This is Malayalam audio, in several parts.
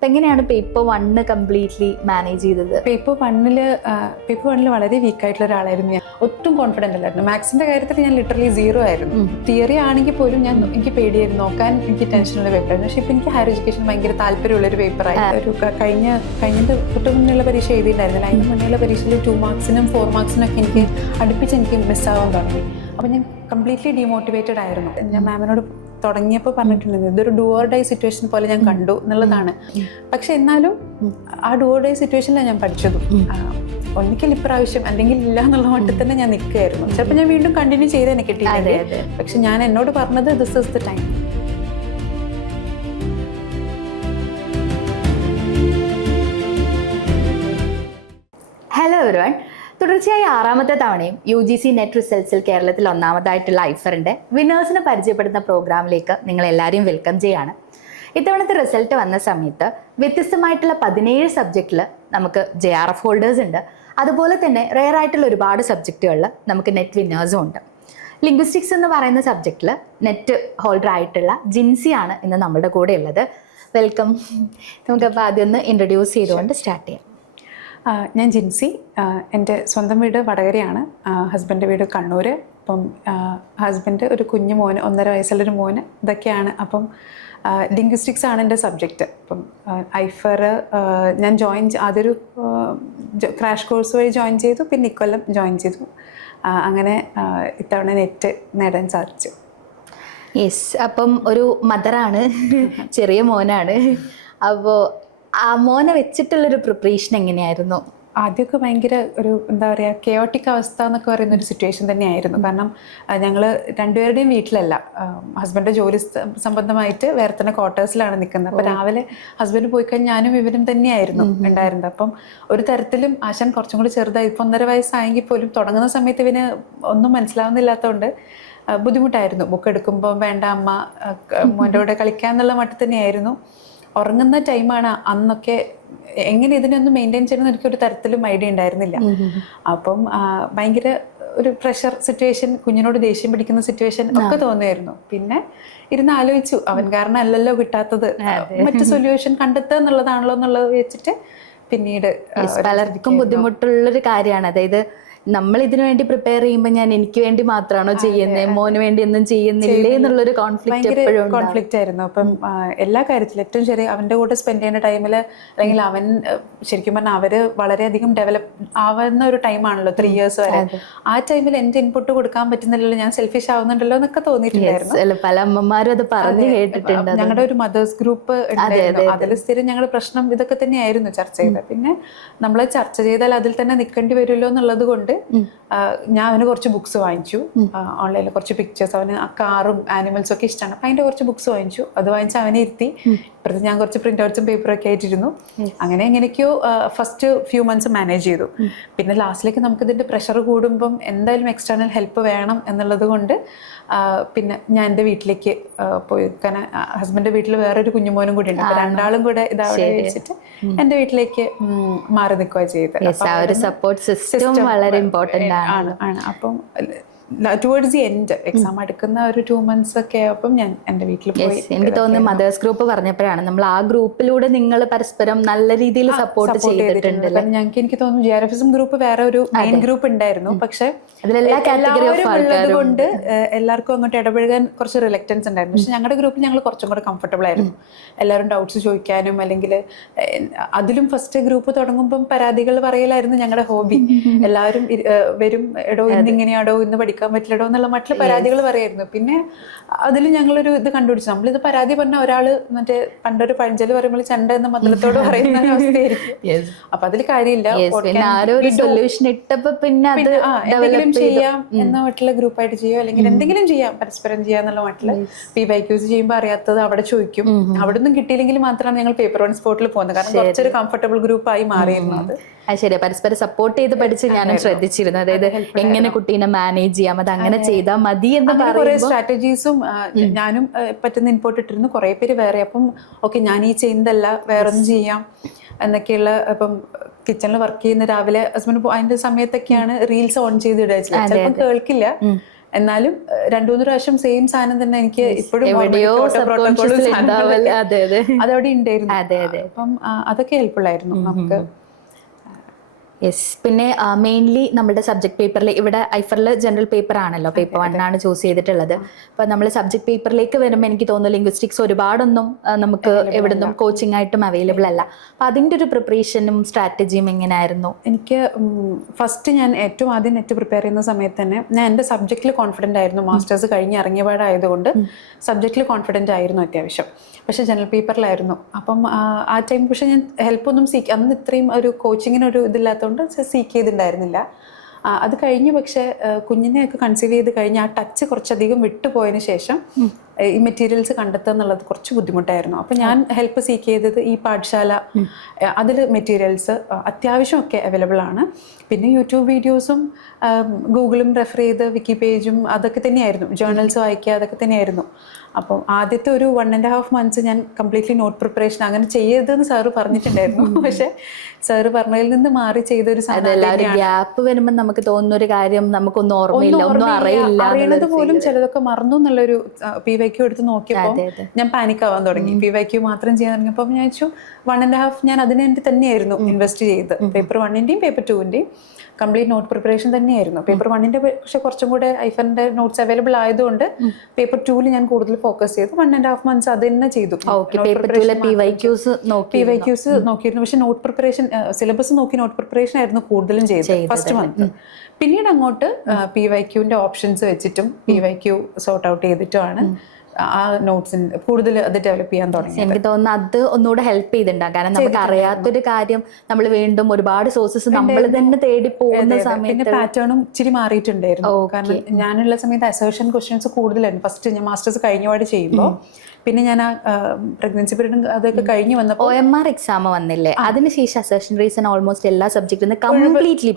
അപ്പം എങ്ങനെയാണ് പേപ്പർ 1 കംപ്ലീറ്റ്ലി മാനേജ് ചെയ്തത്? പേപ്പർ വണ്ണിൽ വളരെ വീക്കായിട്ടുള്ള ഒരാളായിരുന്നു ഞാൻ. ഒട്ടും കോൺഫിഡൻ്റ് അല്ലായിരുന്നു. മാത്സിൻ്റെ കാര്യത്തിൽ ഞാൻ ലിറ്ററലി 0 ആയിരുന്നു. തിയറി ആണെങ്കിൽ പോലും എനിക്ക് പേടിയായിരുന്നു, നോക്കാൻ എനിക്ക് ടെൻഷനുള്ള പേപ്പറായിരുന്നു. പക്ഷേ ഇപ്പം എനിക്ക് ഹയർ എഡ്യൂക്കേഷൻ ഭയങ്കര താല്പര്യമുള്ളൊരു പേപ്പറായി. ഒരു കഴിഞ്ഞ തൊട്ട് മുന്നേയുള്ള പരീക്ഷ എഴുതിയിട്ടുണ്ടായിരുന്നില്ല. അതിന് മുന്നേയുള്ള പരീക്ഷയിൽ 2 മാർക്സിനും 4 മാർക്സിനും ഒക്കെ എനിക്ക് മിസ്സാവാൻ തുടങ്ങി. അപ്പം ഞാൻ കംപ്ലീറ്റ്ലി ഡീമോട്ടിവേറ്റഡ് ആയിരുന്നു. ഞാൻ മാമിനോട് തുടങ്ങിയപ്പോൾ പറഞ്ഞിട്ടുണ്ടെങ്കിൽ ഇതൊരു ഡു ഓർ ഡൈ സിറ്റുവേഷൻ പോലെ ഞാൻ കണ്ടു എന്നുള്ളതാണ്. പക്ഷെ എന്നാലും ആ ഡു ഓർ ഡൈ സിറ്റുവേഷനിലാണ് ഞാൻ പഠിച്ചതും. ഒന്നിക്കൽ ഇപ്രാവശ്യം അല്ലെങ്കിൽ ഇല്ല എന്നുള്ള മട്ടിൽ തന്നെ ഞാൻ നിൽക്കുകയായിരുന്നു. ചിലപ്പോൾ ഞാൻ വീണ്ടും കണ്ടിന്യൂ ചെയ്ത് എനിക്ക് കിട്ടിയില്ല. പക്ഷെ ഞാൻ എന്നോട് പറഞ്ഞത് this is the time. Hello everyone, തുടർച്ചയായി 6ാമത്തെ തവണയും UGC നെറ്റ് റിസൾട്ട്സിൽ കേരളത്തിൽ ഒന്നാമതായിട്ടുള്ള ഐഫറിൻ്റെ വിന്നേഴ്സിനെ പരിചയപ്പെടുന്ന പ്രോഗ്രാമിലേക്ക് നിങ്ങളെല്ലാവരെയും വെൽക്കം ചെയ്യാണ്. ഇത്തവണത്തെ റിസൾട്ട് വന്ന സമയത്ത് വ്യത്യസ്തമായിട്ടുള്ള 17 സബ്ജക്റ്റിൽ നമുക്ക് JRF ഹോൾഡേഴ്സ് ഉണ്ട്. അതുപോലെ തന്നെ റെയർ ആയിട്ടുള്ള ഒരുപാട് സബ്ജക്റ്റുകളിൽ നമുക്ക് നെറ്റ് വിന്നേഴ്സും ഉണ്ട്. ലിംഗ്വിസ്റ്റിക്സ് എന്ന് പറയുന്ന സബ്ജക്റ്റിൽ നെറ്റ് ഹോൾഡർ ആയിട്ടുള്ള ജിൻസിയാണ് ഇന്ന് നമ്മുടെ കൂടെ ഉള്ളത്. വെൽക്കം. നമുക്കപ്പോൾ ആദ്യം ഒന്ന് ഇൻട്രൊഡ്യൂസ് ചെയ്തുകൊണ്ട് സ്റ്റാർട്ട് ചെയ്യാം. ഞാൻ ജിൻസി. എൻ്റെ സ്വന്തം വീട് വടകരയാണ്, ഹസ്ബൻഡ് വീട് കണ്ണൂർ. അപ്പം ഹസ്ബൻഡ് ഒരു കുഞ്ഞു മോന്, 1.5 വയസ്സുള്ളൊരു മോന്, ഇതൊക്കെയാണ്. അപ്പം ലിംഗ്വിസ്റ്റിക്സ് ആണ് എൻ്റെ സബ്ജക്റ്റ്. അപ്പം ഐഫർ ഞാൻ അതൊരു ക്രാഷ് കോഴ്സ് വഴി ജോയിൻ ചെയ്തു. പിന്നെ ഇക്കൊല്ലം ജോയിൻ ചെയ്തു. അങ്ങനെ ഇത്തവണ നെറ്റ് നേടാൻ സാധിച്ചു. യെസ്, അപ്പം ഒരു മദറാണ്, ചെറിയ മോനാണ്. അപ്പോൾ ആ മോനെ വെച്ചിട്ടുള്ളൊരു പ്രിപ്പറേഷൻ എങ്ങനെയായിരുന്നു? ആദ്യമൊക്കെ ഭയങ്കര ഒരു എന്താ പറയുക, കെയോട്ടിക് അവസ്ഥ എന്നൊക്കെ പറയുന്ന ഒരു സിറ്റുവേഷൻ തന്നെയായിരുന്നു. കാരണം ഞങ്ങൾ രണ്ടുപേരുടെയും വീട്ടിലല്ല, ഹസ്ബൻഡ് ജോലി സംബന്ധമായിട്ട് വേറെ തന്നെ ക്വാർട്ടേഴ്സിലാണ് നിൽക്കുന്നത്. അപ്പോൾ രാവിലെ ഹസ്ബൻഡ് പോയി കഴിഞ്ഞാൽ ഞാനും ഇവരും തന്നെയായിരുന്നു ഉണ്ടായിരുന്നത്. അപ്പം ഒരു തരത്തിലും ആശാൻ കുറച്ചും കൂടി ചെറുതായി, ഇപ്പോൾ 1.5 വയസ്സായെങ്കിൽ പോലും തുടങ്ങുന്ന സമയത്ത് ഇവന് ഒന്നും മനസ്സിലാവുന്നില്ലാത്തതുകൊണ്ട് ബുദ്ധിമുട്ടായിരുന്നു. ബുക്ക് എടുക്കുമ്പോൾ വേണ്ട അമ്മ, മോൻ്റെ കൂടെ കളിക്കാന്നുള്ള മട്ടിൽ തന്നെയായിരുന്നു. ഉറങ്ങുന്ന ടൈമാണ് അന്നൊക്കെ. എങ്ങനെ ഇതിനൊന്നും മെയിൻറ്റെയിൻ ചെയ്യണമെന്ന് എനിക്കൊരു തരത്തിലും ഐഡിയ ഉണ്ടായിരുന്നില്ല. അപ്പം ഭയങ്കര ഒരു പ്രഷർ സിറ്റുവേഷൻ, കുഞ്ഞിനോട് ദേഷ്യം പിടിക്കുന്ന സിറ്റുവേഷൻ ഒക്കെ തോന്നിയായിരുന്നു. പിന്നെ ഇരുന്ന് ആലോചിച്ചു, അവൻ കാരണം അല്ലല്ലോ കിട്ടാത്തത്, മറ്റു സൊല്യൂഷൻ കണ്ടെത്തുക എന്നുള്ളതാണല്ലോ എന്നുള്ളത് വെച്ചിട്ട് പിന്നീട് പലർക്കും ബുദ്ധിമുട്ടുള്ളൊരു കാര്യമാണ്. അതായത് നമ്മൾ ഇതിനു വേണ്ടി പ്രിപ്പയർ ചെയ്യുമ്പോൾ ഞാൻ എനിക്ക് വേണ്ടി മാത്രമാണോ ചെയ്യുന്നത്, മോന് വേണ്ടി ഒന്നും ചെയ്യുന്നില്ലേ എന്നുള്ളൊരു കോൺഫ്ലിക്റ്റ് ആയിരുന്നു. അപ്പം എല്ലാ കാര്യത്തിലും ഏറ്റവും ചെറിയ അവൻ്റെ കൂടെ സ്പെൻഡ് ചെയ്യുന്ന ടൈമിൽ, അല്ലെങ്കിൽ അവൻ ശരിക്കും പറഞ്ഞാൽ അവര് വളരെയധികം ഡെവലപ്പ് ആവുന്ന ഒരു ടൈമാണല്ലോ 3 years വരെ. ആ ടൈമിൽ എൻ്റെ ഇൻപുട്ട് കൊടുക്കാൻ പറ്റുന്നില്ലല്ലോ, ഞാൻ സെൽഫിഷ് ആവുന്നുണ്ടല്ലോ എന്നൊക്കെ തോന്നിയിട്ടുണ്ടായിരുന്നു. പല അമ്മമാരും അത് പറഞ്ഞു കേട്ടിട്ടുണ്ട്. ഞങ്ങളുടെ ഒരു മദേഴ്സ് ഗ്രൂപ്പ് ഉണ്ടായിരുന്നു, അതിൽ സ്ഥിരം ഞങ്ങളുടെ പ്രശ്നം ഇതൊക്കെ തന്നെയായിരുന്നു ചർച്ച ചെയ്തത്. പിന്നെ നമ്മൾ ചർച്ച ചെയ്താൽ അതിൽ തന്നെ നിൽക്കേണ്ടി വരുമല്ലോ എന്നുള്ളത് കൊണ്ട് ഞാൻ അവന് കുറച്ച് ബുക്സ് വാങ്ങിച്ചു. ഓൺലൈനിൽ കുറച്ച് പിക്ചേഴ്സ്, അവന് കാറും ആനിമൽസും ഒക്കെ ഇഷ്ടമാണ്. അപ്പം അതിൻ്റെ കുറച്ച് ബുക്സ് വാങ്ങിച്ചു. അത് വാങ്ങിച്ച് അവനെ ഇരുത്തി. ഇപ്പോഴത്തെ ഞാൻ കുറച്ച് പ്രിന്റ് ഔട്ട്സും പേപ്പറൊക്കെ ആയിട്ടിരുന്നു. അങ്ങനെ എങ്ങനെയൊക്കെയോ ഫസ്റ്റ് ഫ്യൂ മന്ത്സ് മാനേജ് ചെയ്തു. പിന്നെ ലാസ്റ്റിലേക്ക് നമുക്കിതിൻ്റെ പ്രഷർ കൂടുമ്പം എന്തായാലും എക്സ്റ്റേണൽ ഹെൽപ്പ് വേണം എന്നുള്ളത് കൊണ്ട് പിന്നെ ഞാൻ എൻ്റെ വീട്ടിലേക്ക് പോയി. കാരണം ഹസ്ബൻഡിൻ്റെ വീട്ടിൽ വേറൊരു കുഞ്ഞുമോനും കൂടി ഉണ്ട്. അപ്പോൾ രണ്ടാളും കൂടെ ഇതവിടെ വെച്ചിട്ട് എൻ്റെ വീട്ടിലേക്ക് മാറി നിൽക്കുക ചെയ്തത്. സപ്പോർട്ട് സിസ്റ്റം വളരെ ഇമ്പോർട്ടൻ്റ് ആണ്. അപ്പം ടുവേർഡ്സ് ദി എൻഡ്, എക്സാം എടുക്കുന്ന ഒരു 2 months ഒക്കെ ആയപ്പം ഞാൻ എൻ്റെ വീട്ടിൽ പോയി. എനിക്ക് തോന്നുന്നു മദേഴ്സ് ഗ്രൂപ്പ് പറഞ്ഞപ്പോഴാണ് നമ്മൾ ആ ഗ്രൂപ്പിലൂടെ നിങ്ങൾ പരസ്പരം നല്ല രീതിയിൽ സപ്പോർട്ട് ചെയ്തിട്ടുണ്ട്. എനിക്ക് തോന്നുന്നു JRFism ഗ്രൂപ്പ് വേറെ ഒരു മെയിൻ ഗ്രൂപ്പ് ഉണ്ടായിരുന്നു. പക്ഷെ കൊണ്ട് എല്ലാവർക്കും അങ്ങോട്ട് ഇടപഴകാൻ കുറച്ച് റിലക്റ്റൻസ് ഉണ്ടായിരുന്നു. പക്ഷെ ഞങ്ങളുടെ ഗ്രൂപ്പിൽ ഞങ്ങൾ കുറച്ചും കൂടെ കംഫർട്ടബിൾ ആയിരുന്നു. എല്ലാവരും ഡൗട്ട്സ് ചോദിക്കാനും, അല്ലെങ്കിൽ അതിലും ഫസ്റ്റ് ഗ്രൂപ്പ് തുടങ്ങുമ്പം പരാതികൾ പറയലായിരുന്നു ഞങ്ങളുടെ ഹോബി. എല്ലാവരും വരും, എടോ ഇന്നിങ്ങനെയാടോ, ഇന്ന് പഠിക്കാൻ പറ്റില്ലടോ എന്നുള്ള മറ്റുള്ള പരാതികൾ പറയായിരുന്നു. പിന്നെ അതിൽ ഞങ്ങളൊരു ഇത് കണ്ടുപിടിച്ചു, നമ്മളിത് പരാതി പറഞ്ഞ ഒരാള് മറ്റേ പണ്ടൊരു പഴഞ്ചൊല്ല് പറയുമ്പോൾ ചണ്ട എന്ന മതത്തോട് പറയുന്ന അവസ്ഥയായിരിക്കും. അപ്പൊ അതിൽ കാര്യമില്ല, എന്തെങ്കിലും ചെയ്യാം എന്ന മറ്റുള്ള ഗ്രൂപ്പായിട്ട് ചെയ്യോ, അല്ലെങ്കിൽ എന്തെങ്കിലും ചെയ്യാം, പരസ്പരം ചെയ്യാന്നുള്ള മട്ടില് PYQs ചെയ്യുമ്പോൾ അറിയാത്തത് അവിടെ ചോദിക്കും. അവിടെ ഒന്നും കിട്ടിയില്ലെങ്കിൽ മാത്രമാണ് ഞങ്ങൾ പേപ്പർ 1 സ്പോട്ടിൽ പോകുന്നത്. കാരണം കുറച്ചൊരു കംഫർട്ടബിൾ ഗ്രൂപ്പായി മാറിയിരുന്നു അത്. ശരി, പരസ്പരം സപ്പോർട്ട് ചെയ്ത് പഠിച്ച് ഞാനും ശ്രദ്ധിച്ചിരുന്നു. അതായത് എങ്ങനെ കുട്ടീനെ മാനേജ് ചെയ്യാം, അത് അങ്ങനെ ചെയ്താൽ മതി എന്ന് കുറെ സ്ട്രാറ്റജീസും ഞാനും പറ്റുന്ന ഇൻപുട്ട് ഇട്ടിരുന്നു. കുറെ പേര് വേറെ, അപ്പം ഓക്കെ ഞാൻ ഈ ചെയ്യുന്നതല്ല വേറൊന്നും ചെയ്യാം എന്നൊക്കെയുള്ള. ഇപ്പം കിച്ചണിൽ വർക്ക് ചെയ്യുന്ന രാവിലെ ഹസ്ബൻഡ് അതിന്റെ സമയത്തൊക്കെയാണ് റീൽസ് ഓൺ ചെയ്ത് ഇടുക. ചിലപ്പോൾ കേൾക്കില്ല, എന്നാലും 2-3 പ്രാവശ്യം സെയിം സാധനം തന്നെ എനിക്ക് ഇപ്പോഴും എവിടെയോ subconscious ഉണ്ടാവല്ലോ. അതെ അതെ അതവിടെ ഉണ്ടായിരുന്നു. അതെ അതെ. അപ്പം അതൊക്കെ ഹെൽപ്ഫുൾ ആയിരുന്നു നമുക്ക്. യെസ്. പിന്നെ മെയിൻലി നമ്മുടെ സബ്ജക്ട് പേപ്പറിൽ ഇവിടെ ഐഫറിൽ ജനറൽ പേപ്പർ ആണല്ലോ, പേപ്പർ 1 ആണ് ചൂസ് ചെയ്തിട്ടുള്ളത്. അപ്പോൾ നമ്മൾ സബ്ജക്ട് പേപ്പറിലേക്ക് വരുമ്പോൾ എനിക്ക് തോന്നുന്നു ലിംഗ്വിസ്റ്റിക്സ് ഒരുപാടൊന്നും നമുക്ക് എവിടുന്നും കോച്ചിങ് ആയിട്ടും അവൈലബിൾ അല്ല. അപ്പോൾ അതിൻ്റെ ഒരു പ്രിപ്പറേഷനും സ്ട്രാറ്റജിയും എങ്ങനെയായിരുന്നു? എനിക്ക് ഫസ്റ്റ് ഞാൻ ഏറ്റവും ആദ്യം നെറ്റ് പ്രിപ്പയർ ചെയ്യുന്ന സമയത്ത് തന്നെ ഞാൻ എൻ്റെ സബ്ജക്റ്റിൽ കോൺഫിഡൻ്റ് ആയിരുന്നു. മാസ്റ്റേഴ്സ് കഴിഞ്ഞ് ഇറങ്ങിയപാടായതുകൊണ്ട് സബ്ജക്റ്റിൽ കോൺഫിഡൻ്റ് ആയിരുന്നു അത്യാവശ്യം. പക്ഷേ ജനറൽ പേപ്പറിലായിരുന്നു. അപ്പം ആ ടൈം പക്ഷേ ഞാൻ ഹെൽപ്പൊന്നും അന്ന് ഇത്രയും ഒരു കോച്ചിങ്ങിനൊരു ഇതില്ലാത്തതുകൊണ്ട് സീക്ക് ചെയ്തിട്ടുണ്ടായിരുന്നില്ല. അത് കഴിഞ്ഞ് പക്ഷേ കുഞ്ഞിനെയൊക്കെ കൺസീവ് ചെയ്ത് കഴിഞ്ഞ് ആ ടച്ച് കുറച്ചധികം വിട്ടുപോയതിന് ശേഷം ഈ മെറ്റീരിയൽസ് കണ്ടെത്തുക എന്നുള്ളത് കുറച്ച് ബുദ്ധിമുട്ടായിരുന്നു. അപ്പം ഞാൻ ഹെൽപ്പ് സീക്ക് ചെയ്തത് ഈ പാഠശാല, അതിൽ മെറ്റീരിയൽസ് അത്യാവശ്യമൊക്കെ അവൈലബിൾ ആണ്. പിന്നെ യൂട്യൂബ് വീഡിയോസും ഗൂഗിളും റെഫർ ചെയ്ത് വിക്കി പേജും അതൊക്കെ തന്നെയായിരുന്നു. ജേർണൽസ് വായിക്കുക അതൊക്കെ തന്നെയായിരുന്നു. അപ്പം ആദ്യത്തെ ഒരു 1.5 months ഞാൻ കംപ്ലീറ്റ്ലി നോട്ട് പ്രിപ്പറേഷൻ അങ്ങനെ ചെയ്യരുതെന്ന് സാറ് പറഞ്ഞിട്ടുണ്ടായിരുന്നു. പക്ഷെ സാറ് പറഞ്ഞതിൽ നിന്ന് മാറി ചെയ്തൊരു ഗ്യാപ്പ് വരുമ്പോൾ നമുക്ക് തോന്നുന്ന ഒരു കാര്യം നമുക്കൊന്നും ഓർമ്മയില്ല, ഒന്നും അറിയില്ല, അറിയണത് പോലും ചിലതൊക്കെ മറന്നു എന്നുള്ളൊരു PYQ എടുത്ത് നോക്കിയപ്പോൾ ഞാൻ പാനിക് ആവാൻ തുടങ്ങി. PYQ മാത്രം ചെയ്യാൻ തുടങ്ങിയപ്പോൾ ഞാൻ വെച്ചു 1.5 ഞാൻ അതിന് വേണ്ടി തന്നെയായിരുന്നു ഇൻവെസ്റ്റ് ചെയ്ത്. പേപ്പർ 1-ന്റെയും പേപ്പർ 2-ന്റെയും കംപ്ലീറ്റ് നോട്ട് പ്രിപ്പറേഷൻ തന്നെയായിരുന്നു. പേപ്പർ 1-ന്റെ പക്ഷെ കുറച്ചും കൂടെ ഐഫറിന്റെ നോട്ട്സ് അവൈലബിൾ ആയതുകൊണ്ട് പേപ്പർ 2-ൽ ഞാൻ കൂടുതൽ ഫോക്കസ് ചെയ്തു. 1.5 months അത് തന്നെ ചെയ്തു. PYQs നോക്കിയിരുന്നു. പക്ഷെ നോട്ട് പ്രിപ്പറേഷൻ സിലബസ് നോക്കി നോട്ട് പ്രിപ്പറേഷൻ ആയിരുന്നു കൂടുതലും ചെയ്തത് ഫസ്റ്റ് മന്ത്. പിന്നീട് അങ്ങോട്ട് PYQന്റെ ഓപ്ഷൻസ് വെച്ചിട്ടും PYQ സോർട്ട് ഔട്ട് ചെയ്തിട്ടുമാണ് ആ നോട്ട്സിന് കൂടുതൽ അത് ഡെവലപ്പ് ചെയ്യാൻ തുടങ്ങി. എനിക്ക് തോന്നുന്നു അത് ഒന്നുകൂടെ ഹെൽപ്പ് ചെയ്തിട്ടുണ്ടാകും. കാരണം നമുക്ക് അറിയാത്തൊരു കാര്യം നമ്മൾ വീണ്ടും ഒരുപാട് സോഴ്സസ് നമ്മൾ തന്നെ തേടി പോകുന്ന സമയത്ത് പിന്നെ പാറ്റേണും ഇച്ചിരി മാറിയിട്ടുണ്ടായിരുന്നു. കാരണം ഞാനുള്ള സമയത്ത് അസേർഷൻ ക്വസ്റ്റ്യൻസ് കൂടുതലായിരുന്നു. ഫസ്റ്റ് ഞാൻ മാസ്റ്റേഴ്സ് കഴിഞ്ഞപാട് ചെയ്യുമ്പോൾ പിന്നെ ഞാൻ ആ പ്രഗ്നൻസി പീരീഡ് അതൊക്കെ കഴിഞ്ഞ് വന്നപ്പോൾ OMR എക്സാം വന്നില്ലേ, അതിനുശേഷം അസേർഷൻ റീസൺ ഓൾമോസ്റ്റ് എല്ലാ സബ്ജക്റ്റിൽ കംപ്ലീറ്റ്ലി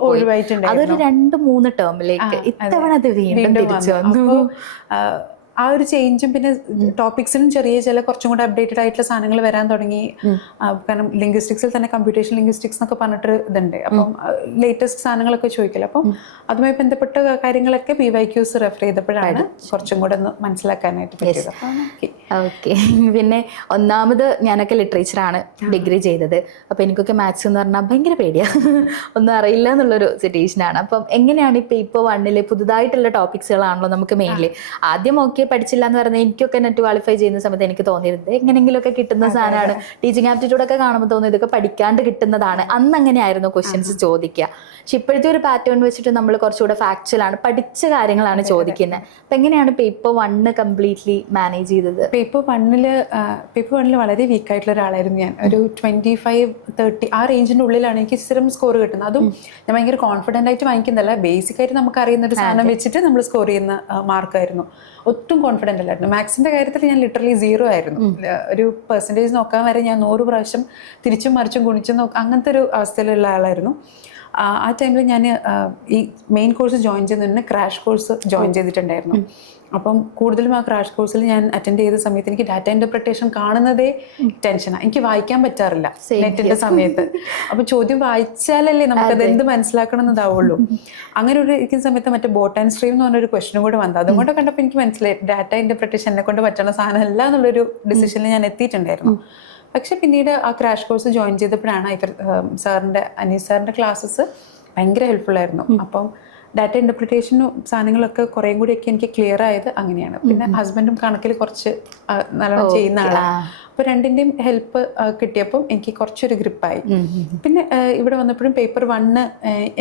അതൊരു 2-3 ടേമിലേക്ക് ഇത്തവണ അത് വീണ്ടും തിരിച്ചു വന്നു. ആ ഒരു ചേഞ്ചും പിന്നെ ടോപ്പിക്സിലും ചെറിയ ചില കുറച്ചും കൂടെ അപ്ഡേറ്റഡ് ആയിട്ടുള്ള സാധനങ്ങൾ വരാൻ തുടങ്ങി. കാരണം ലിംഗ്വിസ്റ്റിക്സിൽ തന്നെ കമ്പ്യൂട്ടേഷൻ ലിംഗ്വിസ്റ്റിക്സ് എന്നൊക്കെ പറഞ്ഞിട്ട് ഇതുണ്ട്. അപ്പം ലേറ്റസ്റ്റ് സാധനങ്ങളൊക്കെ ചോദിക്കില്ല. അപ്പം അതുമായി ബന്ധപ്പെട്ട കാര്യങ്ങളൊക്കെ PYQs റെഫർ ചെയ്തപ്പോഴാണ് കുറച്ചും കൂടെ ഒന്ന് മനസ്സിലാക്കാനായിട്ട് പറ്റിയത്. ഓക്കെ. പിന്നെ ഒന്നാമത് ഞാനൊക്കെ ലിറ്ററേച്ചറാണ് ഡിഗ്രി ചെയ്തത്. അപ്പോൾ എനിക്കൊക്കെ മാത്സ് എന്ന് പറഞ്ഞാൽ ഭയങ്കര പേടിയാണ്, ഒന്നും അറിയില്ല എന്നുള്ളൊരു സിറ്റുവേഷനാണ്. അപ്പം എങ്ങനെയാണ് ഈ പേപ്പർ 1-ൽ പുതുതായിട്ടുള്ള ടോപ്പിക്സുകളാണല്ലോ നമുക്ക് മെയിൻലി ആദ്യം പഠിച്ചില്ല എന്ന് പറഞ്ഞാൽ എനിക്കൊക്കെ നെറ്റ് ക്വാളിഫൈ ചെയ്യുന്ന സമയത്ത് എനിക്ക് തോന്നിയിരുന്നത് എങ്ങനെയെങ്കിലുമൊക്കെ കിട്ടുന്ന സാധനമാണ്. ടീച്ചിങ് ആപ്റ്റിറ്റ്യൂഡൊക്കെ കാണുമ്പോൾ തോന്നുന്നു ഇതൊക്കെ പഠിക്കാണ്ട് കിട്ടുന്നതാണ്. അന്ന് അങ്ങനെയായിരുന്നു ക്വസ്റ്റ്യൻസ് ചോദിക്കുക. പക്ഷെ ഇപ്പോഴത്തെ ഒരു പാറ്റേൺ വെച്ചിട്ട് നമ്മൾ കുറച്ചുകൂടെ ഫാക്ച്വലാണ്, പഠിച്ച കാര്യങ്ങളാണ് ചോദിക്കുന്നത്. അപ്പം എങ്ങനെയാണ് പേപ്പർ 1 കംപ്ലീറ്റ്ലി മാനേജ് ചെയ്തത്? പേപ്പർ 1-ൽ വളരെ വീക്കായിട്ടുള്ള ഒരാളായിരുന്നു ഞാൻ. ഒരു 25-30 ആ റേഞ്ചിൻ്റെ ഉള്ളിലാണ് എനിക്ക് സ്ഥിരം സ്കോർ കിട്ടുന്നത്. അതും ഞാൻ ഭയങ്കര കോൺഫിഡൻ്റ് ആയിട്ട് വാങ്ങിക്കുന്നതല്ല, ബേസിക്കായിട്ട് നമുക്ക് അറിയുന്ന ഒരു സാധനം വെച്ചിട്ട് നമ്മൾ സ്കോർ ചെയ്യുന്ന മാർക്കായിരുന്നു. ഒട്ടും കോൺഫിഡൻ്റ് അല്ലായിരുന്നു. മാത്സിൻ്റെ കാര്യത്തിൽ ഞാൻ ലിറ്ററലി 0 ആയിരുന്നു. ഒരു പെർസെൻറ്റേജ് നോക്കാൻ വരെ ഞാൻ 100 പ്രാവശ്യം തിരിച്ചും മറിച്ചും ഗുണിച്ചും അങ്ങനത്തെ ഒരു അവസ്ഥയിലുള്ള ആളായിരുന്നു. ആ ടൈമിൽ ഞാൻ ഈ മെയിൻ കോഴ്സ് ജോയിൻ ചെയ്യുന്നതിന് ക്രാഷ് കോഴ്സ് ജോയിൻ ചെയ്തിട്ടുണ്ടായിരുന്നു. അപ്പം കൂടുതലും ആ ക്രാഷ് കോഴ്സിൽ ഞാൻ അറ്റൻഡ് ചെയ്ത സമയത്ത് എനിക്ക് ഡാറ്റ ഇൻ്റർപ്രിട്ടേഷൻ കാണുന്നതേ ടെൻഷനാണ്. എനിക്ക് വായിക്കാൻ പറ്റാറില്ല നെറ്റിൻ്റെ സമയത്ത്. അപ്പോൾ ചോദ്യം വായിച്ചാലല്ലേ നമുക്കത് എന്ത് മനസ്സിലാക്കണം എന്നതാവുള്ളൂ. അങ്ങനെ ഒരു ഇരിക്കുന്ന സമയത്ത് മറ്റേ ബോട്ടൺ സ്ട്രീം എന്ന് പറഞ്ഞൊരു ക്വസ്റ്റനും കൂടെ വന്നത്. അതുകൊണ്ട് കണ്ടപ്പോൾ എനിക്ക് മനസ്സിലായി ഡാറ്റ ഇൻ്റർപ്രിട്ടേഷൻ എന്നെ കൊണ്ട് പറ്റുന്ന സാധനമല്ല എന്നുള്ളൊരു ഡിസിഷനിൽ ഞാൻ എത്തിയിട്ടുണ്ടായിരുന്നു. പക്ഷെ പിന്നീട് ആ ക്രാഷ് കോഴ്സ് ജോയിൻ ചെയ്തപ്പോഴാണ് അനീസ് സാറിൻ്റെ ക്ലാസ്സസ് ഭയങ്കര ഹെൽപ്ഫുൾ ആയിരുന്നു. അപ്പം ഡാറ്റ ഇൻ്റർപ്രിട്ടേഷനും സാധനങ്ങളൊക്കെ കുറേയും കൂടിയൊക്കെ എനിക്ക് ക്ലിയർ ആയത് അങ്ങനെയാണ്. പിന്നെ ഹസ്ബൻഡും കണക്കിൽ കുറച്ച് നല്ലോണം ചെയ്യുന്ന ആളാണ്. അപ്പോൾ രണ്ടിൻ്റെയും ഹെൽപ്പ് കിട്ടിയപ്പം എനിക്ക് കുറച്ചൊരു ഗ്രിപ്പായി. പിന്നെ ഇവിടെ വന്നപ്പോഴും പേപ്പർ 1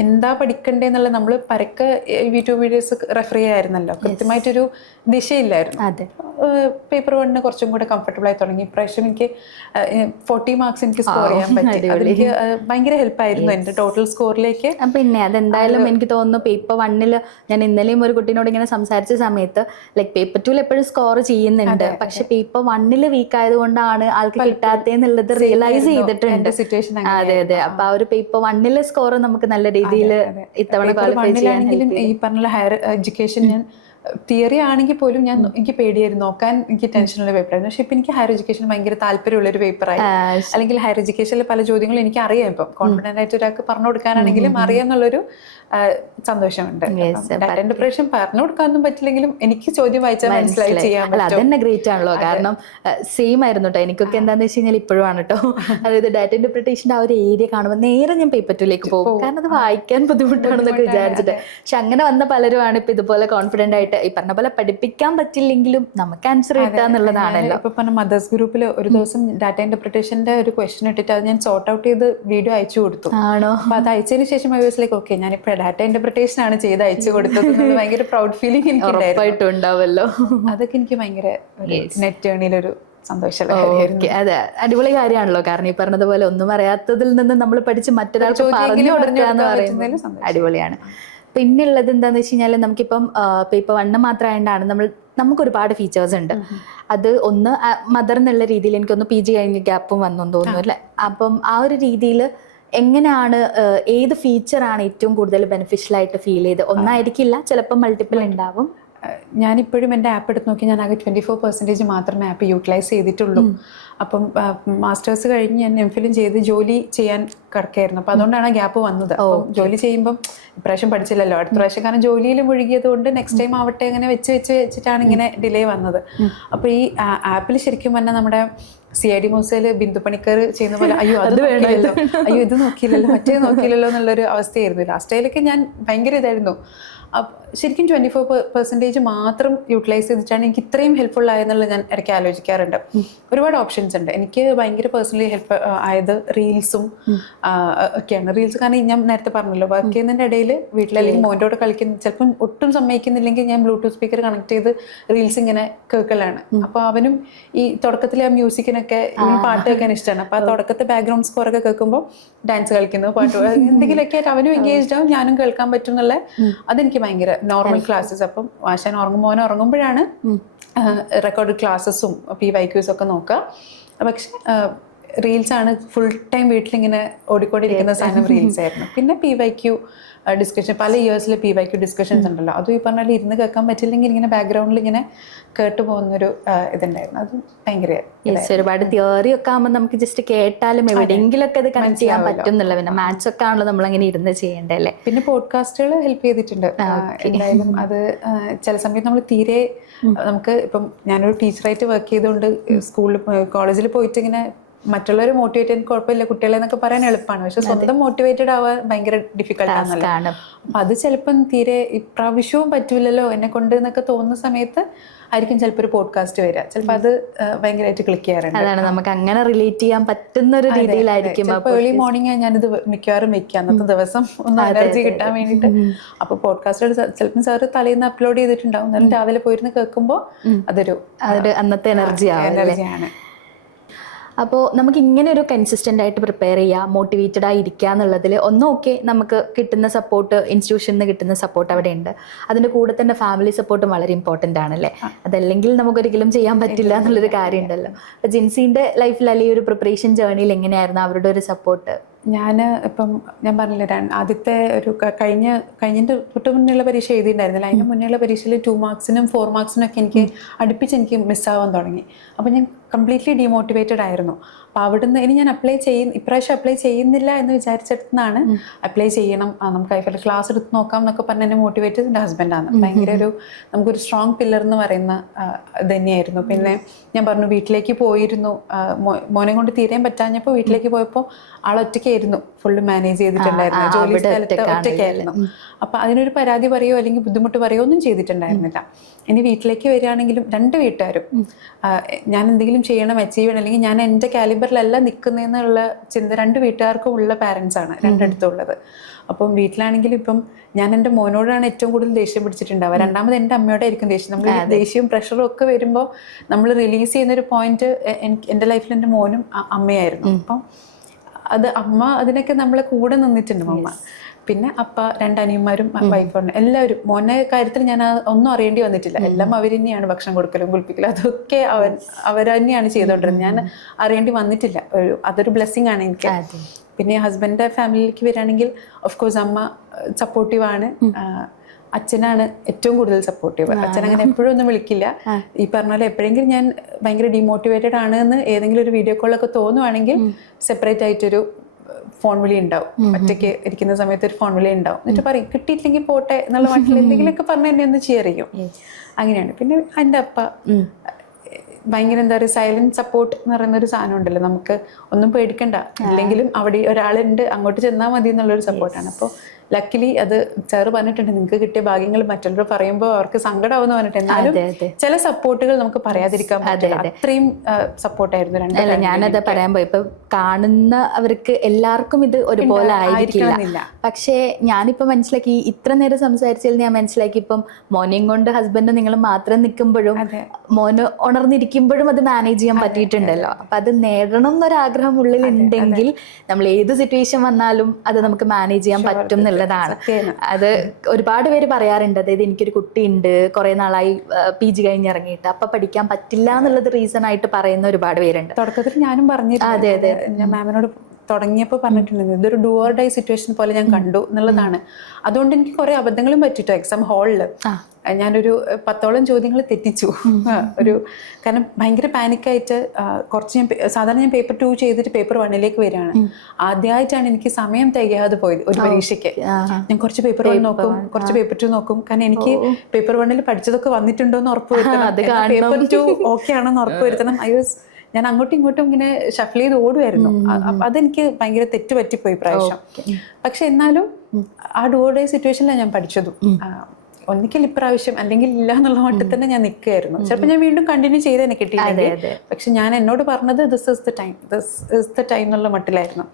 എന്താ പഠിക്കണ്ടേന്നുള്ള നമ്മൾ പരക്കെ യൂട്യൂബ് വീഡിയോസ് റെഫർ ചെയ്യായിരുന്നല്ലോ, കൃത്യമായിട്ടൊരു ദിശയില്ലായിരുന്നു. പേപ്പർ 1 കുറച്ചും കൂടെ കംഫർട്ടബിൾ ആയി തുടങ്ങി. ഇപ്രാവശ്യം എനിക്ക് 40 മാർക്സ് എനിക്ക് സ്കോർ ചെയ്യാൻ പറ്റി. അതെനിക്ക് ഭയങ്കര ഹെൽപ്പായിരുന്നു എൻ്റെ ടോട്ടൽ സ്കോറിലേക്ക്. പിന്നെ അതെന്തായാലും എനിക്ക് തോന്നുന്നു പേപ്പർ 1-ൽ ഞാൻ ഇന്നലെയും ഒരു കുട്ടീനോട് ഇങ്ങനെ സംസാരിച്ച സമയത്ത് ലൈക്ക് പേപ്പർ 2-ൽ എപ്പോഴും സ്കോർ ചെയ്യുന്നുണ്ട്, പക്ഷെ പേപ്പർ 1-ൽ വീക്ക് ആയതുകൊണ്ടാണ് ആൾക്ക് കിട്ടാത്തെന്നുള്ളത് റിയലൈസ് ചെയ്തിട്ടുണ്ട്. അതെ അതെ. അപ്പൊ ആ ഒരു പേപ്പർ 1-ൽ സ്കോർ നമുക്ക് നല്ല രീതിയിൽ ഇത്തവണ ക്വാളിഫൈ ചെയ്യാൻ. ഈ പറഞ്ഞ ഹയർ എഡ്യൂക്കേഷൻ ഞാൻ തിയറി ആണെങ്കിൽ പോലും എനിക്ക് പേടിയായിരുന്നു നോക്കാൻ, എനിക്ക് ടെൻഷനുള്ള പേപ്പറായിരുന്നു. പക്ഷെ ഇപ്പം എനിക്ക് ഹയർ എഡ്യൂക്കേഷൻ ഭയങ്കര താല്പര്യമുള്ളൊരു പേപ്പറായി. അല്ലെങ്കിൽ ഹയർ എഡ്യൂക്കേഷനിൽ പല ചോദ്യങ്ങളും എനിക്ക് അറിയാം. ഇപ്പം കോൺഫിഡൻ്റ് ആയിട്ട് ഒരാൾക്ക് പറഞ്ഞു കൊടുക്കാനാണെങ്കിലും അറിയാമെന്നുള്ളൊരു സന്തോഷമുണ്ട്. ഡാറ്റ ഇന്റർപ്രിട്ടേഷൻ പറഞ്ഞു കൊടുക്കാനൊന്നും പറ്റില്ലെങ്കിലും എനിക്ക് ചോദ്യം വായിച്ചാൽ മനസ്സിലായി ചെയ്യാൻ അല്ല പറ്റും. അതന്നെ ഗ്രേറ്റ് ആണല്ലോ. കാരണം സെയിം ആയിരുന്നു കേട്ടോ എനിക്കൊക്കെ. എന്താണെന്ന് വെച്ച് കഴിഞ്ഞാൽ ഇപ്പോഴും ആണ് കേട്ടോ. അതായത് ഡാറ്റ ഇന്റർപ്രിട്ടേഷൻ്റെ ആ ഒരു ഏരിയ കാണുമ്പോൾ നേരെ ഞാൻ പേപ്പർ 2ലേക്ക് പോകും. കാരണം അത് വായിക്കാൻ ബുദ്ധിമുട്ടാണെന്നൊക്കെ വിചാരിച്ചിട്ട്. പക്ഷെ അങ്ങനെ വന്ന പലരുമാണ് ഇപ്പൊ ഇതുപോലെ കോൺഫിഡന്റ് ആയിട്ട് ഈ പറഞ്ഞ പോലെ പഠിപ്പിക്കാൻ പറ്റില്ലെങ്കിലും നമുക്ക് ആൻസർ കിട്ടുക എന്നുള്ളതാണല്ലോ. ഇപ്പൊ പറഞ്ഞ മദേഴ്സ് ഗ്രൂപ്പിൽ ഒരു ദിവസം ഡാറ്റ ഇന്റർപ്രിട്ടേഷന്റെ ഒരു ക്വസ്റ്റൻ ഇട്ടിട്ട് അത് ഞാൻ സോർട്ട് ഔട്ട് ചെയ്ത് വീഡിയോ അയച്ചു കൊടുത്തു. ആണോ? അപ്പൊ അത് അയച്ചതിന് ശേഷം ഐ വാസ് ലൈക്ക് ഓക്കെ ഞാനിപ്പോ ഡാറ്റ ഇന്റർപ്രിട്ടേഷൻ ആണ് ചെയ്ത് അയച്ചു കൊടുത്തത്. ഭയങ്കര പ്രൗഡ് ഫീലിംഗ് എനിക്ക് ഉണ്ടാവല്ലോ. അതൊക്കെ എനിക്ക് ഭയങ്കര നെറ്റ് ജേണിയിലൊരു ഓക്കെ, അതെ അടിപൊളി കാര്യമാണല്ലോ. കാരണം ഈ പറഞ്ഞതുപോലെ ഒന്നും അറിയാത്തതിൽ നിന്ന് നമ്മൾ പഠിച്ച് മറ്റൊരാൾക്ക് പറഞ്ഞു കൊടുക്കുക എന്ന് പറയുന്നത് അടിപൊളിയാണ്. പിന്നുള്ളത് എന്താന്ന് വെച്ച് കഴിഞ്ഞാൽ നമുക്കിപ്പം പേപ്പർ 1 മാത്രമായിട്ടാണ് നമുക്ക് ഒരുപാട് ഫീച്ചേഴ്സ് ഉണ്ട്. അത് ഒന്ന് മദർ എന്നുള്ള രീതിയിൽ എനിക്കൊന്ന് PG കഴിഞ്ഞ് ഗ്യാപ്പും വന്നെന്ന് തോന്നുന്നു അല്ലേ. അപ്പം ആ ഒരു രീതിയിൽ എങ്ങനെയാണ് ഏത് ഫീച്ചറാണ് ഏറ്റവും കൂടുതൽ ബെനിഫിഷ്യൽ ആയിട്ട് ഫീൽ ചെയ്ത്? ഒന്നായിരിക്കില്ല, ചിലപ്പോൾ മൾട്ടിപ്പിൾ ഉണ്ടാവും. ഞാനിപ്പോഴും എൻ്റെ ആപ്പ് എടുത്ത് നോക്കി ഞാൻ ആകെ 24% മാത്രമേ ആപ്പ് യൂട്ടിലൈസ് ചെയ്തിട്ടുള്ളൂ. അപ്പം മാസ്റ്റേഴ്സ് കഴിഞ്ഞ് ഞാൻ എംഫിലും ചെയ്ത് ജോലി ചെയ്യാൻ കിടക്കായിരുന്നു. അപ്പം അതുകൊണ്ടാണ് ആ ഗ്യാപ്പ് വന്നത്. അപ്പം ജോലി ചെയ്യുമ്പം ഇപ്രാവശ്യം പഠിച്ചില്ലല്ലോ, അടുത്ത പ്രാവശ്യം കാരണം ജോലിയിൽ മുഴുകിയത് കൊണ്ട് നെക്സ്റ്റ് ടൈം ആവട്ടെ അങ്ങനെ വെച്ചിട്ടാണ് ഇങ്ങനെ ഡിലേ വന്നത്. അപ്പോൾ ഈ ആപ്പിൽ ശരിക്കും പറഞ്ഞാൽ നമ്മുടെ CID മൂസയിൽ ബിന്ദു പണിക്കർ ചെയ്യുന്ന പോലെ അയ്യോ അത് വേണമല്ലോ, അയ്യോ ഇത് നോക്കിയില്ലല്ലോ, മറ്റേ നോക്കിയില്ലല്ലോ എന്നുള്ളൊരു അവസ്ഥയായിരുന്നു. ലാസ്റ്റ് ഡേയിലൊക്കെ ഞാൻ ഭയങ്കര ഇതായിരുന്നു. ശരിക്കും 24% മാത്രം യൂട്ടിലൈസ് ചെയ്തിട്ടാണ് എനിക്ക് ഇത്രയും ഹെൽപ്ഫുൾ ആയെന്നുള്ളത് ഞാൻ ഇടയ്ക്ക് ആലോചിക്കാറുണ്ട്. ഒരുപാട് ഓപ്ഷൻസ് ഉണ്ട്. എനിക്ക് ഭയങ്കര പേഴ്സണലി ഹെൽപ്പ് ആയത് റീൽസും ഒക്കെയാണ്. റീൽസ് കാരണം ഞാൻ നേരത്തെ പറഞ്ഞല്ലോ, വർക്ക് ചെയ്യുന്നതിൻ്റെ ഇടയിൽ വീട്ടിലല്ലെങ്കിൽ മോൻ്റെ കളിക്കുന്ന ചിലപ്പം ഒട്ടും സമ്മതിക്കുന്നില്ലെങ്കിൽ ഞാൻ ബ്ലൂടൂത്ത് സ്പീക്കർ കണക്ട് ചെയ്ത് റീൽസ് ഇങ്ങനെ കേൾക്കലാണ്. അപ്പോൾ അവനും ഈ തുടക്കത്തിലെ ആ മ്യൂസിക്കിനൊക്കെ പാട്ട് കേൾക്കാൻ ഇഷ്ടമാണ്. അപ്പോൾ ആ തുടക്കത്തെ ബാക്ക്ഗ്രൗണ്ട് സ്കോറൊക്കെ കേൾക്കുമ്പോൾ ഡാൻസ് കളിക്കുന്നു, പാട്ട് എന്തെങ്കിലുമൊക്കെ ആയിട്ട് അവനും എൻഗേജ്ഡ് ആവും, ഞാനും കേൾക്കാൻ പറ്റും എന്നുള്ള അതെനിക്ക് ഭയങ്കര നോർമൽ ക്ലാസ്സസ്. അപ്പം ആശാൻ ഉറങ്ങുമ്പോഴാണ് റെക്കോർഡ് ക്ലാസ്സസും PYQs ഒക്കെ നോക്കുക. പക്ഷെ റീൽസ് ആണ് ഫുൾ ടൈം വീട്ടിലിങ്ങനെ ഓടിക്കൊണ്ടിരിക്കുന്ന സാധനം റീൽസ് ആയിരുന്നു. പിന്നെ PYQ ഡിസ്കഷൻ, പല ഇയേഴ്സിൽ PYQ ഡിസ്കഷൻസ് ഉണ്ടല്ലോ, അതും ഈ പറഞ്ഞാൽ ഇരുന്ന് കേൾക്കാൻ പറ്റില്ലെങ്കിൽ ഇങ്ങനെ ബാക്ക്ഗ്രൗണ്ടിൽ ഇങ്ങനെ കേട്ട് പോകുന്നൊരു ഇതുണ്ടായിരുന്നു. അത് ഭയങ്കര ഒരുപാട് തിയറി ഒക്കെ ആകുമ്പോൾ നമുക്ക് ജസ്റ്റ് കേട്ടാലും എവിടെയെങ്കിലും ഒക്കെ അത് കണക്ട് ചെയ്യാൻ പറ്റുന്നില്ല. പിന്നെ മാത്സ് ഒക്കെ ആണല്ലോ നമ്മളങ്ങനെ ഇരുന്ന് ചെയ്യേണ്ടല്ലേ. പിന്നെ പോഡ്കാസ്റ്റുകൾ ഹെൽപ്പ് ചെയ്തിട്ടുണ്ട് എന്തായാലും. അത് ചില സമയത്ത് നമ്മൾ തീരെ നമുക്ക് ഇപ്പം ഞാനൊരു ടീച്ചറായിട്ട് വർക്ക് ചെയ്തുകൊണ്ട് സ്കൂളിൽ കോളേജിൽ പോയിട്ട് ഇങ്ങനെ മറ്റുള്ളവരെ മോട്ടിവേറ്റ് ചെയ്യാൻ കുഴപ്പമില്ല കുട്ടികളെ എന്നൊക്കെ പറയാൻ എളുപ്പമാണ്. പക്ഷെ സ്വന്തം മോട്ടിവേറ്റഡ് ആവാൻ ഭയങ്കര ഡിഫിക്കൽട്ടാണല്ലോ. അപ്പം അത് ചിലപ്പം തീരെ ഇപ്രാവശ്യവും പറ്റൂലല്ലോ എന്നെ കൊണ്ട് എന്നൊക്കെ തോന്നുന്ന സമയത്ത് ആയിരിക്കും ചിലപ്പോൾ ഒരു പോഡ്കാസ്റ്റ് വരിക. ചിലപ്പോൾ അത് ഭയങ്കരമായിട്ട് ക്ലിക്ക് ചെയ്യാറുണ്ട്. അതാണ് നമുക്ക് അങ്ങനെ റിലേറ്റ് ചെയ്യാൻ പറ്റുന്ന ഒരു രീതിയിലായിരിക്കും. ഏർലി മോർണിംഗ് ഞാനിത് മിക്കവാറും വെക്കുക അന്നത്തെ ദിവസം ഒന്ന് എനർജി കിട്ടാൻ വേണ്ടിയിട്ട്. അപ്പോൾ പോഡ്കാസ്റ്റ് ചിലപ്പോൾ സാറ് തലേന്ന് അപ്ലോഡ് ചെയ്തിട്ടുണ്ടാവും, എന്നാലും രാവിലെ പോയിരുന്ന് കേൾക്കുമ്പോൾ അതൊരു അന്നത്തെ എനർജിയാണ്. അപ്പോൾ നമുക്ക് ഇങ്ങനെ ഒരു കൺസിസ്റ്റൻ്റ് ആയിട്ട് പ്രിപ്പയർ ചെയ്യുക, മോട്ടിവേറ്റഡ് ആയി ഇരിക്കുക എന്നുള്ളതിൽ ഓക്കെ നമുക്ക് കിട്ടുന്ന സപ്പോർട്ട്, ഇൻസ്റ്റിറ്റ്യൂഷനിൽ നിന്ന് കിട്ടുന്ന സപ്പോർട്ട് അവിടെ ഉണ്ട്. അതിൻ്റെ കൂടെ തന്നെ ഫാമിലി സപ്പോർട്ടും വളരെ ഇമ്പോർട്ടൻ്റ് ആണല്ലേ. അതല്ലെങ്കിൽ നമുക്കൊരിക്കലും ചെയ്യാൻ പറ്റില്ല എന്നുള്ളൊരു കാര്യം ഉണ്ടല്ലോ. അപ്പോൾ ജിൻസിൻ്റെ ലൈഫിൽ അല്ലെങ്കിൽ ഒരു പ്രിപ്പറേഷൻ ജേർണിയിൽ എങ്ങനെയായിരുന്നു അവരുടെ ഒരു സപ്പോർട്ട്? ഞാൻ പറഞ്ഞില്ല, ആദ്യത്തെ ഒരു കഴിഞ്ഞിട്ട് തൊട്ട് മുന്നേയുള്ള പരീക്ഷ എഴുതിയിട്ടുണ്ടായിരുന്നില്ല. അതിൻ്റെ മുന്നേയുള്ള പരീക്ഷയിൽ 2 മാർക്സിനും 4 മാർക്സിനും ഒക്കെ എനിക്ക് മിസ്സാവാൻ തുടങ്ങി. അപ്പോൾ ഞാൻ കംപ്ലീറ്റ്ലി ഡീമോട്ടിവേറ്റഡ് ആയിരുന്നു. അപ്പോൾ അവിടുന്ന് ഇനി ഞാൻ ഇപ്രാവശ്യം അപ്ലൈ ചെയ്യുന്നില്ല എന്ന് വിചാരിച്ചിടത്തുനിന്നാണ് അപ്ലൈ ചെയ്യണം, നമുക്ക് ഐഫൽ ക്ലാസ് എടുത്ത് നോക്കാം എന്നൊക്കെ പറഞ്ഞ് എന്നെ മോട്ടിവേറ്റ് ചെയ്ത് എൻ്റെ ഹസ്ബൻഡാണ്. ഭയങ്കര നമുക്കൊരു സ്ട്രോങ് പില്ലർ എന്ന് പറയുന്ന ഇത് തന്നെയായിരുന്നു. പിന്നെ ഞാൻ പറഞ്ഞു വീട്ടിലേക്ക് പോയിരുന്നു, മോനെ കൊണ്ട് തീരെയും പറ്റാഞ്ഞപ്പോൾ വീട്ടിലേക്ക് പോയപ്പോൾ ആളൊറ്റയ്ക്കായിരുന്നു ഫുള്ള് മാനേജ് ചെയ്തിട്ടുണ്ടായിരുന്നു, ജോലി സ്ഥലത്ത് ഒറ്റയ്ക്കായിരുന്നു. അപ്പം അതിനൊരു പരാതി പറയുകയോ അല്ലെങ്കിൽ ബുദ്ധിമുട്ട് പറയുകയോ ഒന്നും ചെയ്തിട്ടുണ്ടായിരുന്നില്ല. ഇനി വീട്ടിലേക്ക് വരികയാണെങ്കിലും 2 വീട്ടുകാരും ഞാൻ എന്തെങ്കിലും ചെയ്യണം, അച്ചീവ് ചെയ്യണം, അല്ലെങ്കിൽ ഞാൻ എൻ്റെ കാലിബറിലല്ല നിൽക്കുന്നതെന്നുള്ള ചിന്ത 2 വീട്ടുകാർക്കും ഉള്ള പാരൻസാണ് രണ്ടിടത്തും ഉള്ളത്. അപ്പം വീട്ടിലാണെങ്കിലും ഇപ്പം ഞാൻ എൻ്റെ മോനോടാണ് ഏറ്റവും കൂടുതൽ ദേഷ്യം പിടിച്ചിട്ടുണ്ടാവുക. രണ്ടാമത് എൻ്റെ അമ്മയോടെ ആയിരിക്കും ദേഷ്യം. നമ്മൾ ദേഷ്യവും പ്രഷറും ഒക്കെ വരുമ്പോൾ നമ്മൾ റിലീസ് ചെയ്യുന്നൊരു പോയിന്റ് എൻ്റെ ലൈഫിൽ എൻ്റെ മോനും അമ്മയായിരുന്നു. അപ്പം അത് അമ്മ അതിനൊക്കെ നമ്മളെ കൂടെ നിന്നിട്ടുണ്ട് അമ്മ. പിന്നെ അപ്പ 2 അനിയന്മാരും വൈഫുണ്ട്. എല്ലാവരും മോനെ കാര്യത്തിൽ ഞാൻ ഒന്നും അറിയേണ്ടി വന്നിട്ടില്ല. എല്ലാം അവർ തന്നെയാണ് ഭക്ഷണം കൊടുക്കലും കുളിപ്പിക്കലും അതൊക്കെ അവർ തന്നെയാണ് ചെയ്തുകൊണ്ടിരുന്നത്. ഞാൻ അറിയേണ്ടി വന്നിട്ടില്ല. അതൊരു ബ്ലെസ്സിങ് ആണ് എനിക്ക്. പിന്നെ ഹസ്ബൻഡിൻ്റെ ഫാമിലിയിലേക്ക് വരികയാണെങ്കിൽ ഓഫ് കോഴ്സ് അമ്മ സപ്പോർട്ടീവാണ്. അച്ഛനാണ് ഏറ്റവും കൂടുതൽ സപ്പോർട്ടീവ്. അച്ഛൻ അങ്ങനെ എപ്പോഴും ഒന്നും വിളിക്കില്ല. ഈ പറഞ്ഞ പോലെ എപ്പോഴെങ്കിലും ഞാൻ ഭയങ്കര ഡിമോട്ടിവേറ്റഡ് ആണ് എന്ന് ഏതെങ്കിലും ഒരു വീഡിയോ കോളൊക്കെ തോന്നുവാണെങ്കിൽ സെപ്പറേറ്റ് ആയിട്ടൊരു ഫോൺ വിളി ഉണ്ടാവും. ഒറ്റയ്ക്ക് ഇരിക്കുന്ന സമയത്ത് ഒരു ഫോൺ വിളി ഉണ്ടാവും. എന്നിട്ട് പറയും കിട്ടിയിട്ടില്ലെങ്കിൽ പോട്ടെ എന്നുള്ള മട്ടിൽ എന്തെങ്കിലുമൊക്കെ പറഞ്ഞ് എന്നെ ഒന്ന് ചെയ്യും. അങ്ങനെയാണ്. പിന്നെ എൻ്റെ അപ്പ ഭയങ്കര എന്താ പറയുക, സൈലന്റ് സപ്പോർട്ട് എന്ന് പറയുന്ന ഒരു സാധനം ഉണ്ടല്ലോ, നമുക്ക് ഒന്നും പേടിക്കണ്ട, ഇല്ലെങ്കിലും അവിടെ ഒരാളുണ്ട് അങ്ങോട്ട് ചെന്നാൽ മതി എന്നുള്ളൊരു സപ്പോർട്ടാണ്. അപ്പോൾ ലക്കിലി അത് സാറ് പറഞ്ഞിട്ടുണ്ട്, നിങ്ങൾക്ക് കിട്ടിയ ഭാഗ്യങ്ങൾ മറ്റുള്ളവർ പറയുമ്പോൾ അവർക്ക് സങ്കടമാവെന്ന് പറഞ്ഞിട്ട്, എന്നാലും ചില സപ്പോർട്ടുകൾ നമുക്ക് പറയാതിരിക്കാൻ പറ്റില്ല. അത്രയും സപ്പോർട്ടായിരുന്നു രണ്ടും. അല്ല, ഞാനത് പറയാൻ പോയി, ഇപ്പൊ കാണുന്നവർക്ക് എല്ലാവർക്കും ഇത് ഒരുപോലെ ആയിരിക്കില്ല. പക്ഷേ ഞാനിപ്പോ മനസ്സിലാക്കി, ഇത്ര നേരം സംസാരിച്ചതിൽ ഞാൻ മനസ്സിലാക്കി, ഇപ്പം മോനെയും കൊണ്ട് ഹസ്ബൻഡ് നിങ്ങൾ മാത്രം നിൽക്കുമ്പോഴും മോന് ഉണർന്നിരിക്കുമ്പോഴും അത് മാനേജ് ചെയ്യാൻ പറ്റിയിട്ടുണ്ടല്ലോ. അപ്പൊ അത് നേടണം എന്നൊരാഗ്രഹം ഉള്ളിൽ ഉണ്ടെങ്കിൽ നമ്മൾ ഏത് സിറ്റുവേഷൻ വന്നാലും അത് നമുക്ക് മാനേജ് ചെയ്യാൻ പറ്റും എന്നുള്ളതാണ്. അത് ഒരുപാട് പേര് പറയാറുണ്ട്. അതായത് എനിക്കൊരു കുട്ടിയുണ്ട്, കുറെ നാളായി PG കഴിഞ്ഞിറങ്ങിയിട്ട്, അപ്പൊ പഠിക്കാൻ പറ്റില്ല എന്നുള്ളത് റീസൺ ആയിട്ട് പറയുന്ന ഒരുപാട് പേരുണ്ട്. തുടക്കത്തിൽ ഞാനും പറഞ്ഞിരുന്നു. അതെ അതെ, ഞാൻ മാമിനോട് തുടങ്ങിയപ്പോൾ പറഞ്ഞിട്ടുണ്ടായിരുന്നു, ഇതൊരു ഡു ഓർ ഡൈ സിറ്റുവേഷൻ പോലെ ഞാൻ കണ്ടു എന്നുള്ളതാണ്. അതുകൊണ്ട് എനിക്ക് കുറെ അബദ്ധങ്ങളും പറ്റിട്ടോ. എക്സാം ഹാളിൽ ഞാനൊരു 10ഓളം ചോദ്യങ്ങൾ തെറ്റിച്ചു. കാരണം ഭയങ്കര പാനിക്കായിട്ട് കുറച്ച് സാധാരണ ഞാൻ പേപ്പർ 2 ചെയ്തിട്ട് പേപ്പർ 1ലേക്ക് വരികയാണ്. ആദ്യമായിട്ടാണ് എനിക്ക് സമയം തികയാതെ പോയത് ഒരു പരീക്ഷയ്ക്ക്. ഞാൻ കുറച്ച് പേപ്പർ 1 നോക്കും, കുറച്ച് പേപ്പർ 2 നോക്കും. കാരണം എനിക്ക് പേപ്പർ 1ൽ പഠിച്ചതൊക്കെ വന്നിട്ടുണ്ടോ എന്ന് ഉറപ്പ് വരുത്തണം, പേപ്പർ 2 ഓക്കെ ആണോ എന്ന് ഉറപ്പ് വരുത്തണം. ഞാൻ അങ്ങോട്ടും ഇങ്ങോട്ടും ഇങ്ങനെ ഷഫിൾ ചെയ്ത് ഓടുമായിരുന്നു. അതെനിക്ക് ഭയങ്കര തെറ്റ് പറ്റിപ്പോയി പ്രാവശ്യം. പക്ഷെ എന്നാലും ആ ഡു ഓർ ഡൈ സിറ്റുവേഷനിലാണ് ഞാൻ പഠിച്ചതും. ഒന്നിക്കൽ ഇപ്രാവശ്യം അല്ലെങ്കിൽ ഇല്ല എന്നുള്ള മട്ടിൽ തന്നെ ഞാൻ നിൽക്കുകയായിരുന്നു. ചിലപ്പോൾ ഞാൻ വീണ്ടും കണ്ടിന്യൂ ചെയ്തേനെ കിട്ടിയില്ലെങ്കിൽ. പക്ഷെ ഞാൻ എന്നോട് പറഞ്ഞത് ദിസ് ഇസ് ദ ടൈം എന്നുള്ള മട്ടിലായിരുന്നു.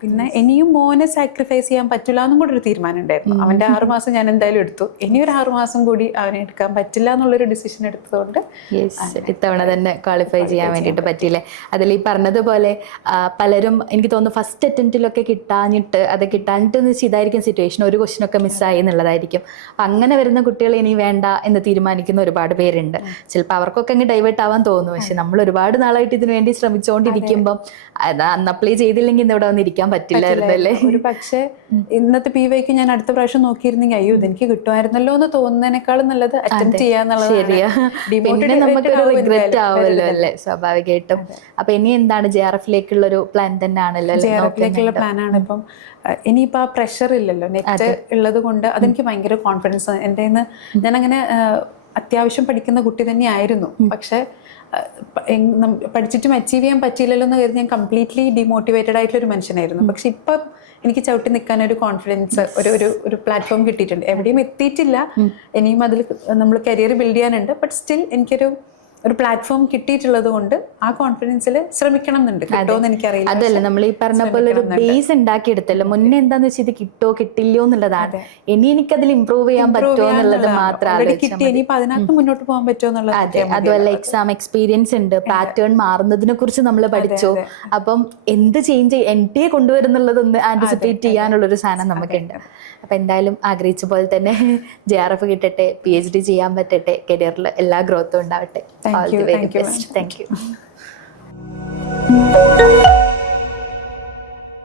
പിന്നെ ഇനിയും മോനെ സാക്രിഫൈസ് ചെയ്യാൻ പറ്റില്ല എന്നും കൂടെ ഒരു തീരുമാനം ഉണ്ടായിരുന്നു. അവന്റെ 6 മാസം ഞാൻ എന്തായാലും എടുത്തു. ഇനി ഒരു 6 മാസം കൂടി അവനെ എടുക്കാൻ പറ്റില്ല എന്നുള്ളൊരു ഡിസിഷൻ എടുത്തതുകൊണ്ട് ഇത്തവണ തന്നെ ക്വാളിഫൈ ചെയ്യാൻ വേണ്ടിയിട്ട് പറ്റിയില്ലേ. അതിൽ ഈ പറഞ്ഞതുപോലെ പലരും എനിക്ക് തോന്നുന്നു ഫസ്റ്റ് അറ്റംപ്റ്റിലൊക്കെ കിട്ടാഞ്ഞിട്ട് എന്ന് വെച്ചാൽ ഇതായിരിക്കും സിറ്റുവേഷൻ, ഒരു ക്വസ്റ്റ്യൻ ഒക്കെ മിസ്സായി എന്നുള്ളതായിരിക്കും. അപ്പം അങ്ങനെ വരുന്ന കുട്ടികൾ ഇനി വേണ്ട എന്ന് തീരുമാനിക്കുന്ന ഒരുപാട് പേരുണ്ട്. ചിലപ്പോൾ അവർക്കൊക്കെ അങ്ങ് ഡൈവേർട്ട് ആവാൻ തോന്നും. പക്ഷെ നമ്മൾ ഒരുപാട് നാളായിട്ട് ഇതിനു വേണ്ടി ശ്രമിച്ചുകൊണ്ടിരിക്കുമ്പം അന്ന് അപ്ലൈ ചെയ്തില്ലെങ്കിൽ ഇന്ന് ഇവിടെ വന്ന് ഇരിക്കാൻ പറ്റില്ലായിരുന്നു അല്ലേ. ഒരു പക്ഷേ ഇന്നത്തെ PYക്ക് ഞാൻ അടുത്ത പ്രാവശ്യം നോക്കിയിരുന്നെങ്കിൽ അയ്യോ ഇതെനിക്ക് കിട്ടുമായിരുന്നല്ലോ എന്ന് തോന്നുന്നതിനേക്കാളും നല്ലത് അറ്റംപ്റ്റ് ചെയ്യാന്നുള്ളത്. ശരിയാ, പിന്നെ നമുക്കൊരു റിഗ്രറ്റ് ആവുമല്ലോ അല്ലേ, സ്വാഭാവികമായിട്ടും. അപ്പൊ ഇനി എന്താണ് JRFലേക്കുള്ള ഒരു പ്ലാൻ തന്നെ ആണല്ലോ? JRFലേക്കുള്ള പ്ലാനാണ്. ഇപ്പം ഇനിയിപ്പോൾ ആ പ്രഷർ ഇല്ലല്ലോ, നെറ്റ് ഉള്ളത് കൊണ്ട് അതെനിക്ക് ഭയങ്കര കോൺഫിഡൻസ്. എൻ്റെ ഞാനങ്ങനെ അത്യാവശ്യം പഠിക്കുന്ന കുട്ടി തന്നെയായിരുന്നു. പക്ഷെ പഠിച്ചിട്ടും അച്ചീവ് ചെയ്യാൻ പറ്റിയില്ലല്ലോ എന്ന് കരുതി ഞാൻ കംപ്ലീറ്റ്ലി ഡിമോട്ടിവേറ്റഡ് ആയിട്ടുള്ളൊരു മനുഷ്യനായിരുന്നു. പക്ഷെ ഇപ്പം എനിക്ക് ചവിട്ടി നിൽക്കാൻ ഒരു കോൺഫിഡൻസ്, ഒരു പ്ലാറ്റ്ഫോം കിട്ടിയിട്ടുണ്ട്. എവിടെയും എത്തിയിട്ടില്ല, ഇനിയും അതിൽ നമ്മൾ കരിയർ ബിൽഡ് ചെയ്യാനുണ്ട്. ബട്ട് സ്റ്റിൽ എനിക്കൊരു പ്ലാറ്റ്ഫോം കിട്ടിയിട്ടുള്ളത് കൊണ്ട് ആ കോൺഫിഡൻസിൽ ശ്രമിക്കണം എന്നുണ്ട്. കിട്ടുമോന്ന് എനിക്കറിയില്ല. അതല്ല, നമ്മൾ ഈ പറഞ്ഞ പോലെ ഒരു ബേസ് ഉണ്ടാക്കിയെടുത്തല്ലോ. മുന്നേ എന്താന്ന് വെച്ചാൽ ഇത് കിട്ടോ കിട്ടില്ലയോ എന്നുള്ളതാണ്. ഇനി എനിക്കതിൽ ഇംപ്രൂവ് ചെയ്യാൻ പറ്റുമോ എന്നുള്ളത് മാത്രമാണ് കിട്ടി. ഇനിയിപ്പോൾ അതിനകത്ത് മുന്നോട്ട് പോകാൻ പറ്റുമോ എന്നുള്ളത്. അതെ, അതുമല്ല എക്സാം എക്സ്പീരിയൻസ് ഉണ്ട്, പാറ്റേൺ മാറുന്നതിനെ കുറിച്ച് നമ്മൾ പഠിച്ചു. അപ്പം എന്ത് ചേഞ്ച് NTA കൊണ്ടുവരുന്നുള്ളതൊന്ന് ആന്റിസിപ്പേറ്റ് ചെയ്യാനുള്ളൊരു സാധനം നമുക്കുണ്ട്. അപ്പം എന്തായാലും ആഗ്രഹിച്ച പോലെ തന്നെ JRF കിട്ടട്ടെ, PhD ചെയ്യാൻ പറ്റട്ടെ, കരിയറിൽ എല്ലാ ഗ്രോത്തും ഉണ്ടാവട്ടെ. All the very best. Thank you.